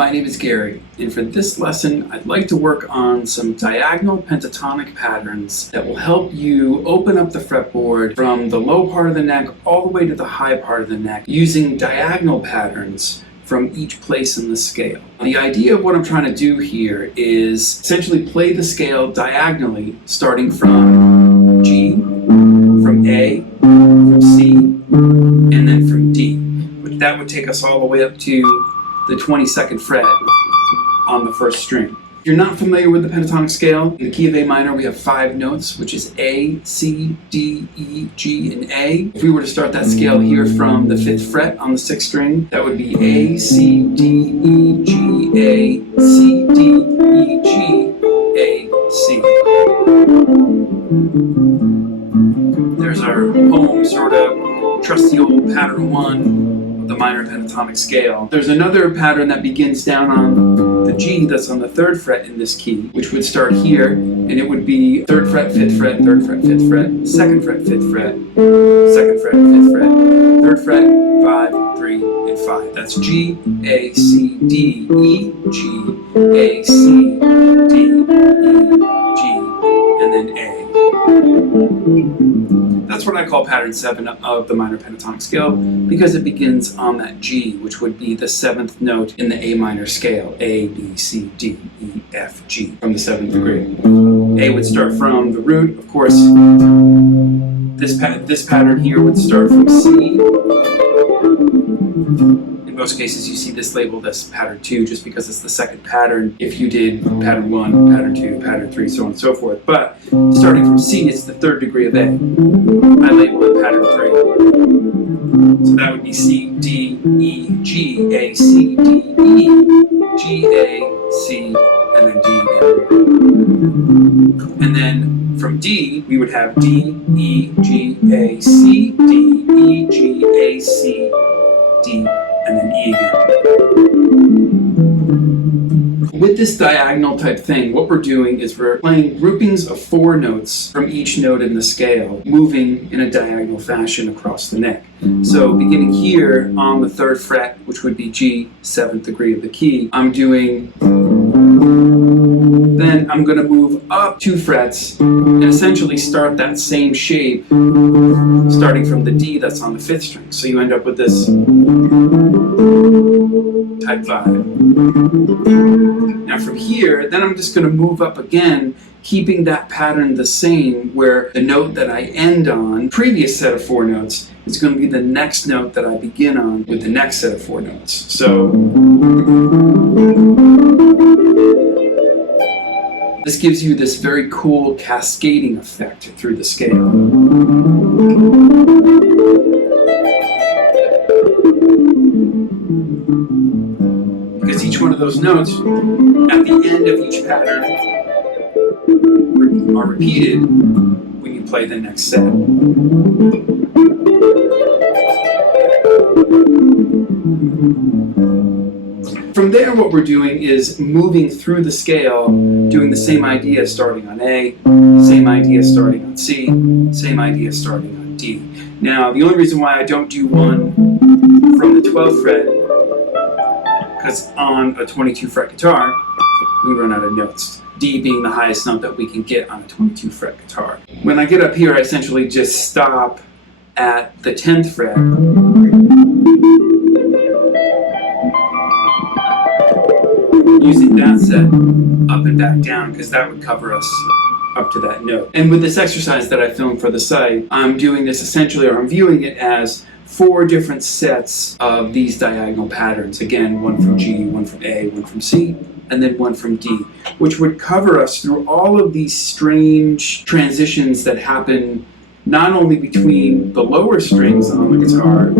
My name is Gary, and for this lesson, I'd like to work on some diagonal pentatonic patterns that will help you open up the fretboard from the low part of the neck all the way to the high part of the neck using diagonal patterns from each place in the scale. The idea of what I'm trying to do here is essentially play the scale diagonally, starting from G, from A, from C, and then from D. That would take us all the way up to the 22nd fret on the first string. If you're not familiar with the pentatonic scale, in the key of A minor we have 5 notes, which is A, C, D, E, G, and A. If we were to start that scale here from the 5th fret on the 6th string, that would be A, C, D, E, G, A, C, D, E, G, A, C. There's our home sort of trusty old pattern 1. The minor pentatonic scale. There's another pattern that begins down on the G that's on the 3rd fret in this key, which would start here, and it would be 3rd fret, 5th fret, 3rd fret, 5th fret, 2nd fret, 5th fret, 2nd fret, 5th fret, 3rd fret, 5, 3, and 5. That's G, A, C, D, E, G, A, C, D, E, G, and then A. That's what I call pattern 7 of the minor pentatonic scale because it begins on that G, which would be the 7th note in the A minor scale. A, B, C, D, E, F, G from the 7th degree. A would start from the root, of course. This pattern here would start from C. In most cases you see this labeled as pattern 2 just because it's the 2nd pattern if you did pattern 1, pattern 2, pattern 3, so on and so forth. But starting from C, it's the 3rd degree of A. I label it pattern 3. So that would be C, D, E, G, A, C, D, E, G, A, C, and then D again. And then from D, we would have D, E, G, A, C, D, E, G, A, C, D, and then E again. With this diagonal type thing, what we're doing is we're playing groupings of 4 notes from each note in the scale, moving in a diagonal fashion across the neck. So beginning here on the 3rd fret, which would be G, 7th degree of the key, I'm doing, then I'm going to move up 2 frets and essentially start that same shape starting from the D that's on the 5th string. So you end up with this type 5. Now from here, then I'm just going to move up again, keeping that pattern the same, where the note that I end on, previous set of 4 notes, is going to be the next note that I begin on with the next set of 4 notes. So this gives you this very cool cascading effect through the scale. Because each one of those notes, at the end of each pattern, are repeated when you play the next set. From there, what we're doing is moving through the scale, doing the same idea starting on A, same idea starting on C, same idea starting on D. Now, the only reason why I don't do one from the 12th fret, because on a 22 fret guitar, we run out of notes. D being the highest note that we can get on a 22 fret guitar. When I get up here, I essentially just stop at the 10th fret. Using that set up and back down, because that would cover us up to that note. And with this exercise that I filmed for the site, I'm doing this essentially, or I'm viewing it as 4 different sets of these diagonal patterns. Again, one from G, one from A, one from C, and then one from D, which would cover us through all of these strange transitions that happen not only between the lower strings on the guitar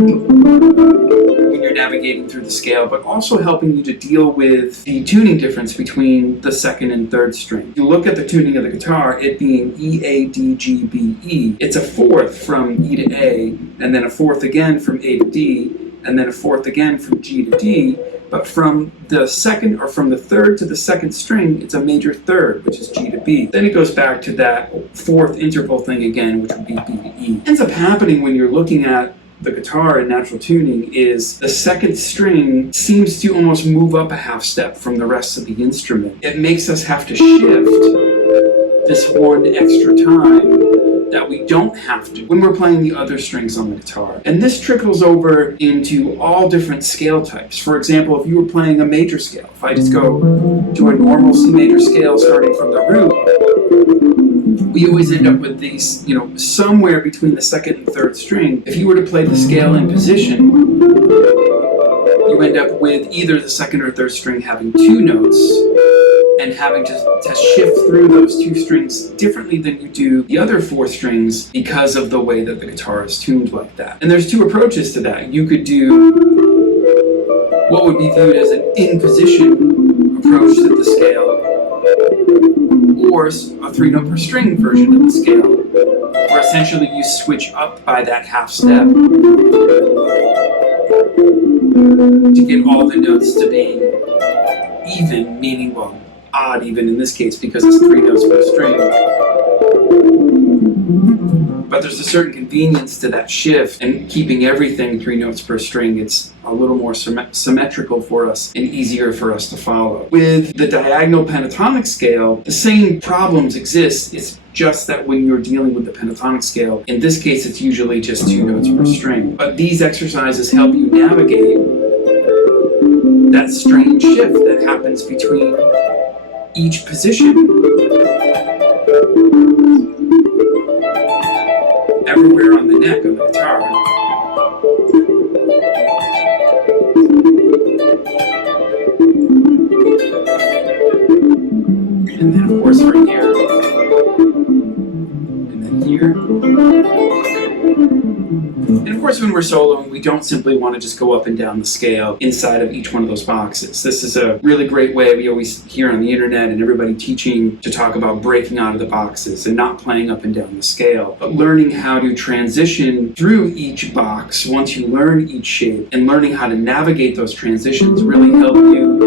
when you're navigating through the scale, but also helping you to deal with the tuning difference between the 2nd and 3rd string. If you look at the tuning of the guitar, it being E, A, D, G, B, E, it's a 4th from E to A, and then a 4th again from A to D, and then a 4th again from G to D, but from the 2nd, or from the 3rd to the 2nd string, it's a major 3rd, which is G to B. Then it goes back to that 4th interval thing again, which would be B to E. It ends up happening when you're looking at the guitar in natural tuning is the second string seems to almost move up a half step from the rest of the instrument. It makes us have to shift this one extra time that we don't have to when we're playing the other strings on the guitar. And this trickles over into all different scale types. For example, if you were playing a major scale, if I just go to a normal C major scale starting from the root, we always end up with these, somewhere between the second and third string. If you were to play the scale in position, you end up with either the second or third string having two notes and having to shift through those two strings differently than you do the other four strings because of the way that the guitar is tuned like that. And there's two approaches to that. You could do what would be viewed as an in-position approach to the scale, or a 3-note per string version of the scale, where essentially you switch up by that half step to get all the notes to be even, meaning, odd even in this case because it's 3 notes per string. But there's a certain convenience to that shift, and keeping everything 3 notes per string, it's a little more symmetrical for us and easier for us to follow. With the diagonal pentatonic scale, the same problems exist. It's just that when you're dealing with the pentatonic scale, in this case it's usually just 2 notes per string. But these exercises help you navigate that strange shift that happens between each position everywhere on the neck of the guitar. And then of course right here, and then here. And of course when we're soloing, we don't simply want to just go up and down the scale inside of each one of those boxes. This is a really great way we always hear on the internet and everybody teaching to talk about breaking out of the boxes and not playing up and down the scale, but learning how to transition through each box once you learn each shape, and learning how to navigate those transitions really help you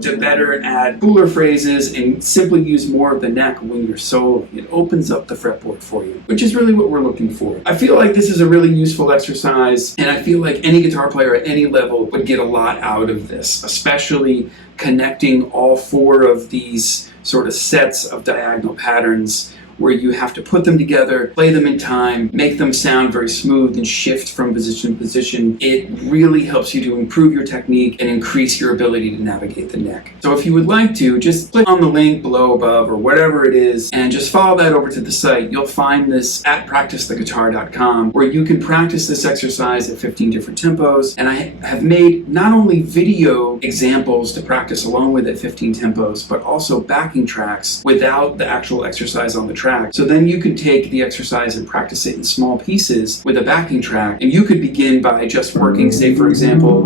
to better add cooler phrases and simply use more of the neck when you're soloing. It opens up the fretboard for you, which is really what we're looking for. I feel like this is a really useful exercise, and I feel like any guitar player at any level would get a lot out of this, especially connecting all 4 of these sort of sets of diagonal patterns where you have to put them together, play them in time, make them sound very smooth, and shift from position to position. It really helps you to improve your technique and increase your ability to navigate the neck. So if you would like to, just click on the link below, above, or whatever it is, and just follow that over to the site. You'll find this at practicetheguitar.com, where you can practice this exercise at 15 different tempos. And I have made not only video examples to practice along with at 15 tempos, but also backing tracks without the actual exercise on the track. So then you can take the exercise and practice it in small pieces with a backing track, and you could begin by just working, say for example,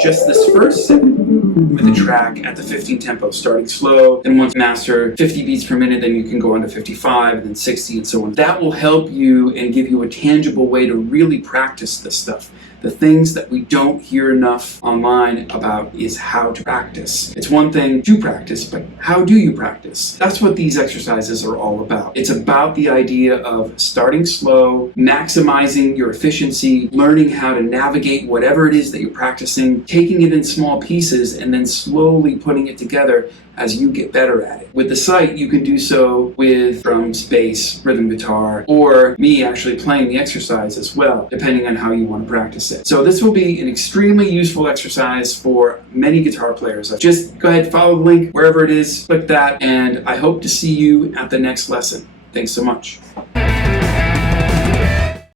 just this first set with a track at the 15 tempo, starting slow, and once you master 50 beats per minute, then you can go on to 55, and then 60, and so on. That will help you and give you a tangible way to really practice this stuff. The things that we don't hear enough online about is how to practice. It's one thing to practice, but how do you practice? That's what these exercises are all about. It's about the idea of starting slow, maximizing your efficiency, learning how to navigate whatever it is that you're practicing, taking it in small pieces, and then slowly putting it together as you get better at it. With the site, you can do so with drums, bass, rhythm guitar, or me actually playing the exercise as well, depending on how you want to practice it. So this will be an extremely useful exercise for many guitar players. Just go ahead, follow the link wherever it is, click that, and I hope to see you at the next lesson. Thanks so much.